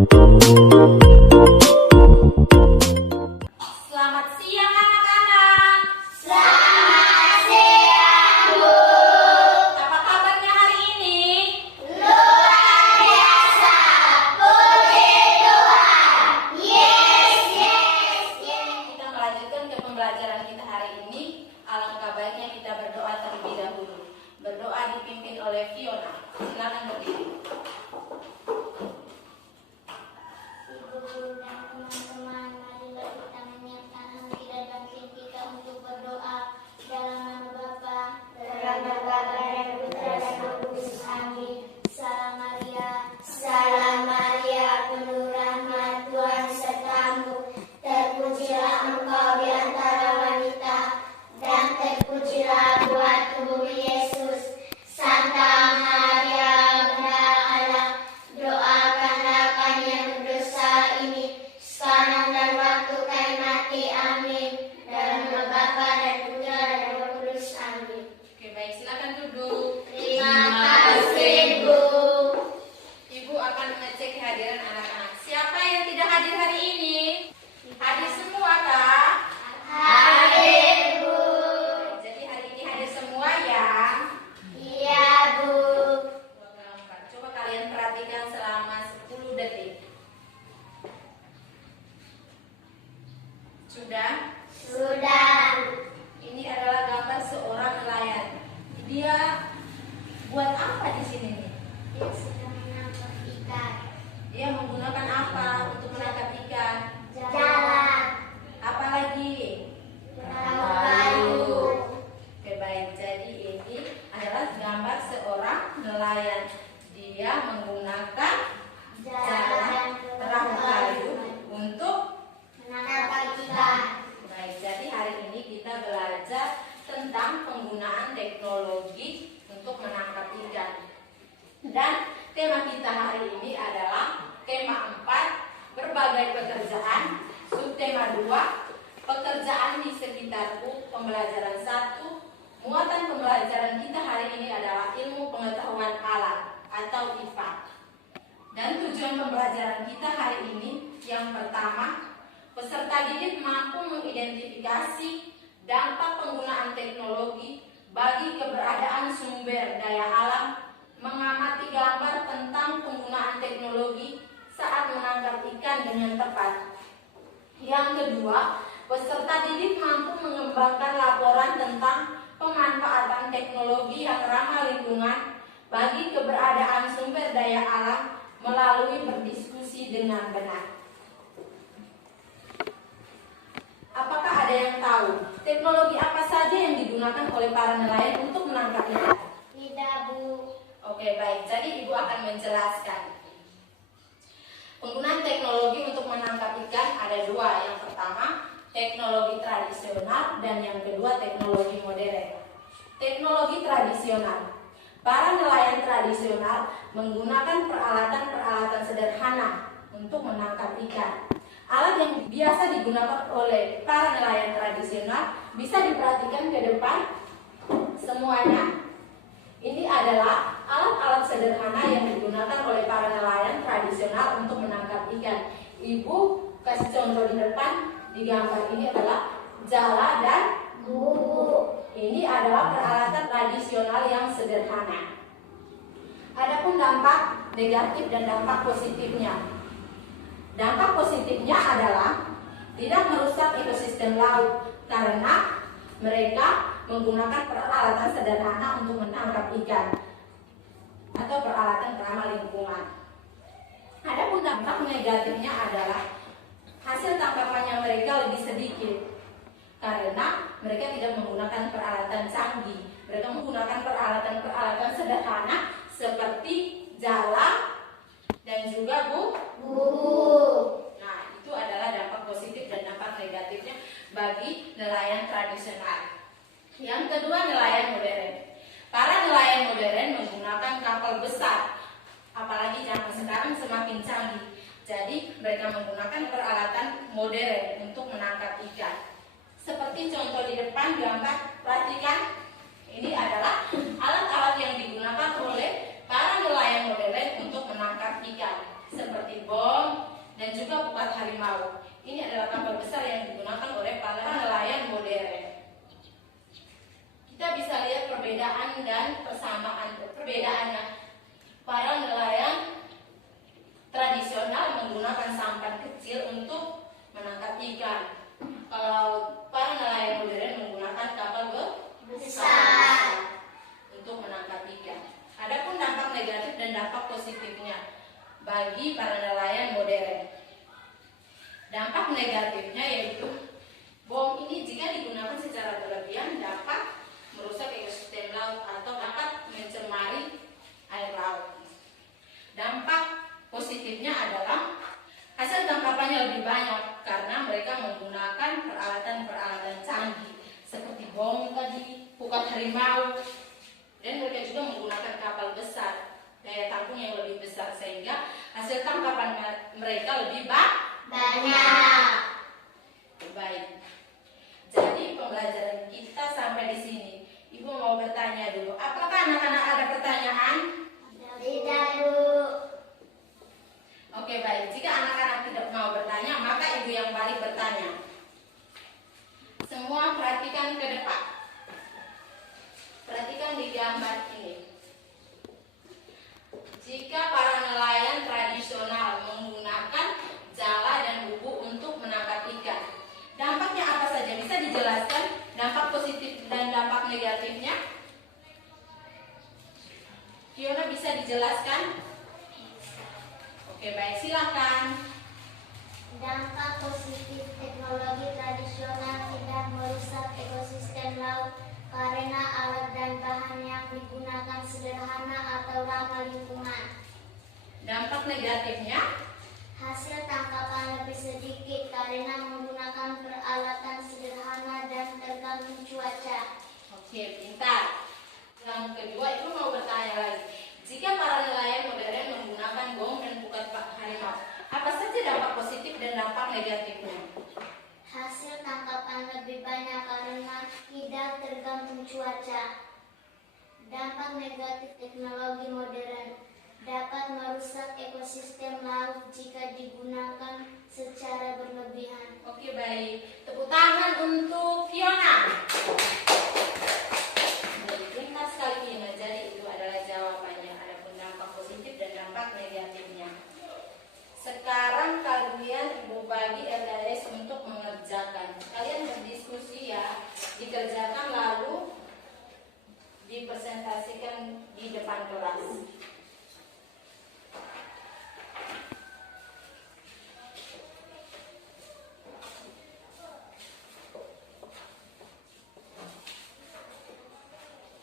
Selamat siang anak-anak. Selamat siang, Bu. Apa kabarnya hari ini? Luar biasa, puji Tuhan. Yes, yes, yes. Kita melanjutkan ke pembelajaran kita hari ini. Alangkah baiknya kita berdoa terlebih dahulu. Berdoa dipimpin oleh Fiona. Silakan berdiri. Ibu guru dan teman-teman, marilah kita menyiapkan hati dan batin kita untuk berdoa. Dalam nama Bapa, dalam nama Bapa dan Putra dan Roh Kudus. Amin. Salam Maria, penuh rahmat, Tuhan sertamu. Terpujilah engkau di antara wanita, dan terpujilah buah tubuh Yesus. Santa Maria, Bunda Allah, doakanlah kami yang berdosa ini, sekarang dan waktu kami mati. Amin. Dalam nama Bapa dan Putra dan Roh Kudus. Amin. Oke, baik, silakan duduk. Terima kasih, Bu. Ibu akan mengecek kehadiran anak-anak. Siapa yang tidak hadir hari ini? Hadir semua kah? Hadir, Bu. Jadi hari ini hadir semua ya. Iya, Bu. Coba kalian perhatikan selama 10 detik. Sudah? Sudah. Ini adalah gambar seorang nelayan. Dia buat apa di sini nih? Dia sedang menangkap ikan. Dia menggunakan apa untuk menangkap ikan? Jalan. Apalagi? Perahu kayu. Oke, baik. Jadi ini adalah gambar seorang nelayan. Dia menggunakan jalan perahu kayu untuk Menangkap ikan. baik. Jadi hari ini kita belajar tentang penggunaan teknologi untuk menangkap ikan. Dan tema kita hari ini adalah tema 4, berbagai pekerjaan. Subtema 2, pekerjaan di sekitarku. Pembelajaran 1, muatan pembelajaran kita hari ini adalah ilmu pengetahuan alam atau IPA. Dan tujuan pembelajaran kita hari ini yang pertama, peserta didik mampu mengidentifikasi dampak penggunaan teknologi bagi keberadaan sumber daya alam, mengamati gambar tentang penggunaan teknologi saat menangkap ikan dengan tepat. Yang kedua, peserta didik mampu mengembangkan laporan tentang pemanfaatan teknologi yang ramah lingkungan bagi keberadaan sumber daya alam melalui berdiskusi dengan benar. Apakah ada yang tahu teknologi apa saja yang digunakan oleh para nelayan untuk menangkap ikan? Tidak, Bu. Oke, baik. Jadi Ibu akan menjelaskan. Penggunaan teknologi untuk menangkap ikan ada dua. Yang pertama, teknologi tradisional, dan yang kedua, teknologi modern. Teknologi tradisional. Para nelayan tradisional menggunakan peralatan-peralatan sederhana untuk menangkap ikan. Alat yang biasa digunakan oleh para nelayan tradisional bisa diperhatikan ke depan semuanya. Ini adalah alat-alat sederhana yang digunakan oleh para nelayan tradisional untuk menangkap ikan. Ibu kasih contoh di depan, di gambar ini adalah jala dan Bu. ini adalah peralatan tradisional yang sederhana. Adapun dampak negatif dan dampak positifnya. Dampak positifnya adalah tidak merusak ekosistem laut karena mereka menggunakan peralatan sederhana untuk menangkap ikan atau peralatan ramah lingkungan. Adapun dampak negatifnya adalah hasil tangkapannya mereka lebih sedikit karena mereka tidak menggunakan peralatan canggih. Mereka menggunakan peralatan sederhana seperti jala dan juga Bu. Nah, itu adalah dampak positif dan dampak negatifnya bagi nelayan tradisional. Yang kedua, nelayan modern. Para nelayan modern menggunakan kapal besar, apalagi zaman sekarang semakin canggih. Jadi mereka menggunakan peralatan modern untuk menangkap ikan. Seperti contoh di depan gambar, perhatikan. Ini adalah alat-alat yang digunakan oleh para nelayan modern untuk menangkap ikan, seperti bom, dan juga pukat harimau. Ini adalah kapal besar yang digunakan oleh para nelayan modern. Kita bisa lihat perbedaan dan persamaan perbedaannya. Para nelayan tradisional menggunakan sampan kecil untuk menangkap ikan. Kalau para nelayan modern menggunakan kapal besar untuk menangkap ikan. Adapun dampak negatif dan dampak positifnya bagi para nelayan modern. Dampak negatifnya yaitu bom ini jika digunakan secara berlebihan dapat merusak ekosistem laut atau dapat mencemari air laut. Dampak positifnya adalah hasil tangkapannya lebih banyak karena mereka menggunakan peralatan-peralatan canggih seperti bom tadi, pukat harimau, dan mereka juga menggunakan kapal besar, daya tampung yang lebih besar sehingga hasil tangkapan mereka lebih banyak. Baik. Jadi pembelajaran kita sampai di sini. Ibu mau bertanya dulu. Apakah anak-anak ada pertanyaan? Tidak, Bu. Oke, baik. Jika anak-anak tidak mau bertanya, maka ibu yang balik bertanya. Semua perhatikan ke depan. Perhatikan di gambar ini. Jika para nelayan tradisional menggunakan jala dan bubu untuk menangkap ikan, dampaknya apa saja? Bisa dijelaskan dampak positif dan dampak negatifnya? Fiona bisa dijelaskan? Oke, baik, silakan. Dampak positif teknologi tradisional tidak merusak ekosistem laut karena alat dan bahan yang digunakan sederhana atau ramah lingkungan. Dampak negatifnya? Hasil tangkapan lebih sedikit karena menggunakan peralatan sederhana dan tergantung cuaca. Oke, pintar. Yang kedua, ibu mau bertanya lagi. Jika para nelayan modern menggunakan bom dan pukat harimau, apa saja dampak positif dan dampak negatifnya? Hasil tangkapan lebih banyak karena tidak tergantung cuaca. Dampak negatif teknologi modern dapat merusak ekosistem laut jika digunakan secara berlebihan. Oke, baik. Tepuk tangan untuk Fiona. Pintar sekali Fiona. Jadi itu adalah jawabannya. Adapun dampak positif dan dampak negatifnya. Sekarang kalian ibu bagi LDS untuk mengerjakan. Kalian berdiskusi ya, dikerjakan lalu dipresentasikan di depan kelas.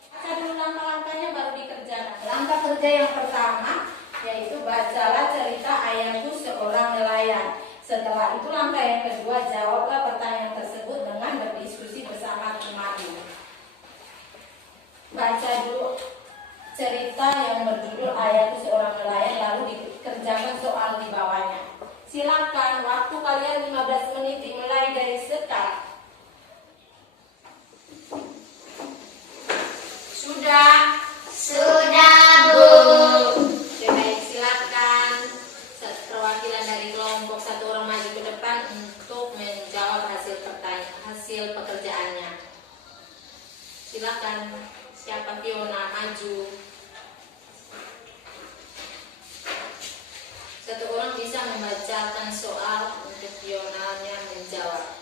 Baca dulu langkah-langkahnya baru dikerjakan. Langkah kerja yang pertama yaitu bacalah cerita Ayahku Seorang Nelayan. Setelah itu langkah yang kedua, jawablah pertanyaan tersebut dengan berdiskusi bersama teman. Baca dulu cerita yang berjudul Ayahku Seorang Nelayan lalu dikerjakan soal di bawahnya. Silakan, waktu kalian 15 menit dimulai dari sekarang. Sudah? Sudah, Bu. Oke, baik, silakan perwakilan dari kelompok satu orang maju ke depan untuk menjawab hasil pekerjaannya. Silakan, siapa? Fiona, maju. Satu orang bisa membacakan soal untuk Fiona-nya menjawab.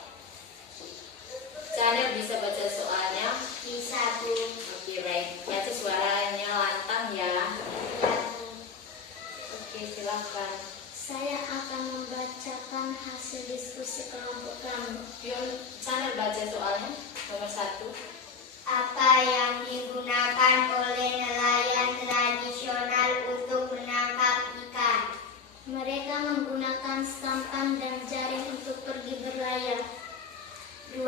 Chanel bisa baca soalnya? Bisa, Bu. Oke, baik. Baca suaranya lantang ya. Ya, Bu. Oke, silakan. Saya akan membacakan hasil diskusi kelompok kami. Chanel baca soalnya nomor 1. Apa yang digunakan oleh nelayan tradisional untuk menangkap ikan? Mereka menggunakan sampan dan jaring untuk pergi berlayar. 2.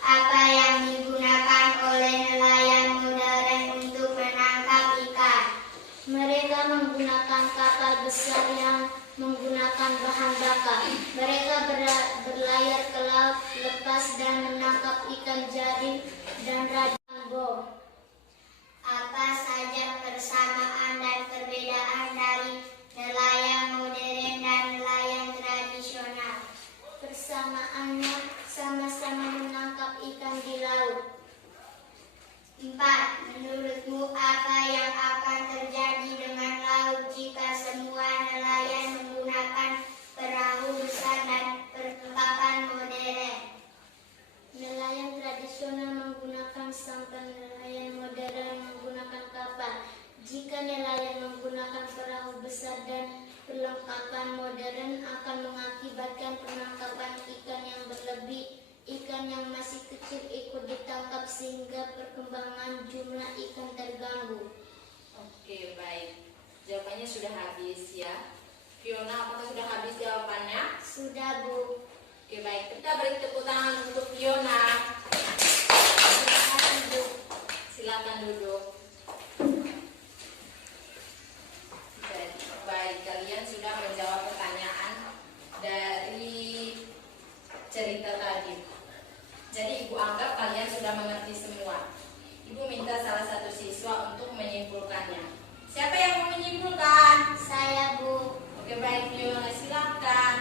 Apa yang digunakan oleh nelayan modern untuk menangkap ikan? Mereka menggunakan kapal besar yang menggunakan bahan bakar. Mereka berlayar ke laut lepas dan menangkap ikan jaring dan rajang bom. Apa saja persamaan dan perbedaan dari nelayan modern dan nelayan tradisional? Perlengkapan modern akan mengakibatkan penangkapan ikan yang berlebih. Ikan yang masih kecil ikut ditangkap sehingga perkembangan jumlah ikan terganggu. Oke, baik. Jawabannya sudah habis ya. Fiona, apakah sudah habis jawabannya? Sudah, Bu. Oke, baik. Kita beri tepuk tangan untuk Fiona. Silakan, Bu. Silakan duduk. Baik, kalian sudah menjawab pertanyaan dari cerita tadi. Jadi Ibu anggap kalian sudah mengerti semua. Ibu minta salah satu siswa untuk menyimpulkannya. Siapa yang mau menyimpulkan? Saya, Bu. Oke, baik, Fiona, silakan.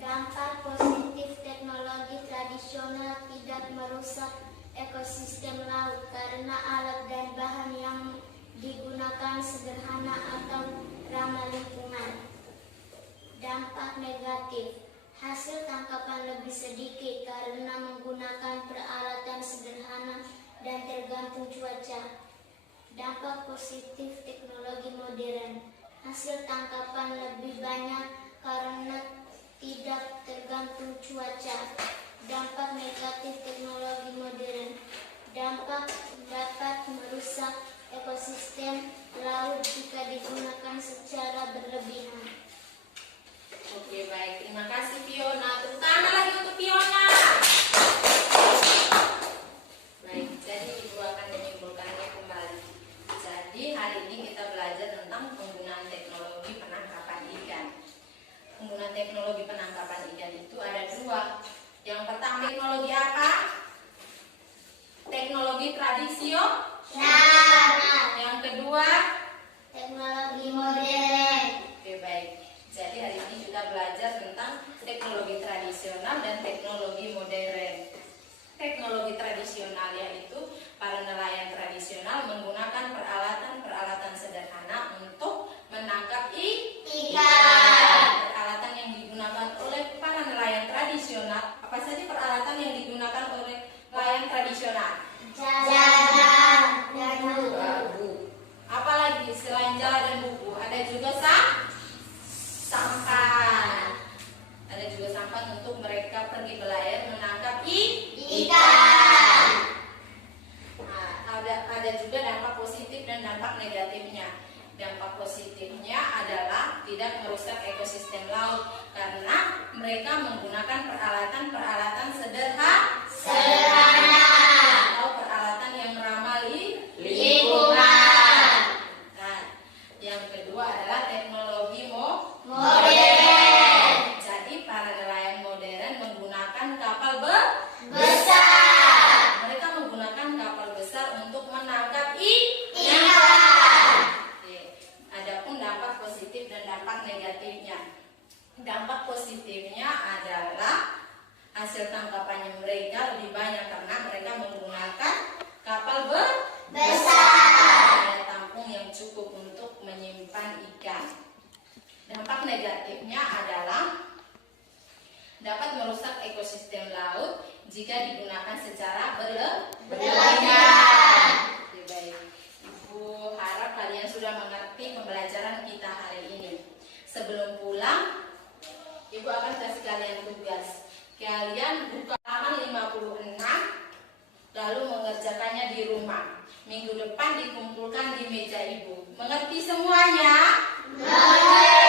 Dampak positif teknologi tradisional tidak merusak ekosistem laut karena alat dan bahan yang digunakan sederhana atau ramah lingkungan. Dampak negatif, hasil tangkapan lebih sedikit karena menggunakan peralatan sederhana dan tergantung cuaca. Dampak positif teknologi modern, hasil tangkapan lebih banyak karena tidak tergantung cuaca. Dampak negatif teknologi modern, dampak dapat merusak ekosistem laut jika digunakan secara berlebihan. Oke, baik. Terima kasih, Fiona. Tepuk tangan lagi untuk Fiona. Baik, jadi Ibu akan menyimpulkannya kembali. Jadi, hari ini kita belajar tentang penggunaan teknologi penangkapan ikan. Penggunaan teknologi penangkapan ikan itu ada dua. Yang pertama, teknologi apa? Teknologi tradisional. Yang kedua, Teknologi modern. oke, baik. Jadi hari ini kita belajar tentang teknologi tradisional dan teknologi modern. Teknologi tradisional yaitu para nelayan tradisional menggunakan peralatan-peralatan sederhana untuk menangkap ikan. Peralatan yang digunakan oleh para nelayan tradisional, apa saja peralatan yang digunakan oleh nelayan tradisional? Jala dan buku. Apalagi selain jala dan buku, ada juga sampan. Ada juga sampan untuk mereka pergi berlayar menangkap ikan. Nah, ada juga dampak positif dan dampak negatifnya. Dampak positifnya adalah tidak merusak ekosistem laut karena mereka menggunakan peralatan-peralatan sederhana atau peralatan yang ramah lingkungan. Nah, yang kedua adalah teknologi modern. Jadi para nelayan modern menggunakan kapal besar. Mereka menggunakan kapal besar untuk menangkap ikan. Adapun dampak positif dan dampak negatifnya. Dampak positifnya adalah hasil tangkapannya mereka lebih banyak karena mereka menggunakan kapal besar. Ada tampung yang cukup untuk menyimpan ikan. Dampak negatifnya adalah dapat merusak ekosistem laut jika digunakan secara berlebihan. Oke, baik. Ibu harap kalian sudah mengerti pembelajaran kita hari ini. Sebelum pulang, Ibu akan kasih kalian tugas. Kalian buka halaman 56, lalu mengerjakannya di rumah. Minggu depan dikumpulkan di meja Ibu. Mengerti semuanya? Mengerti.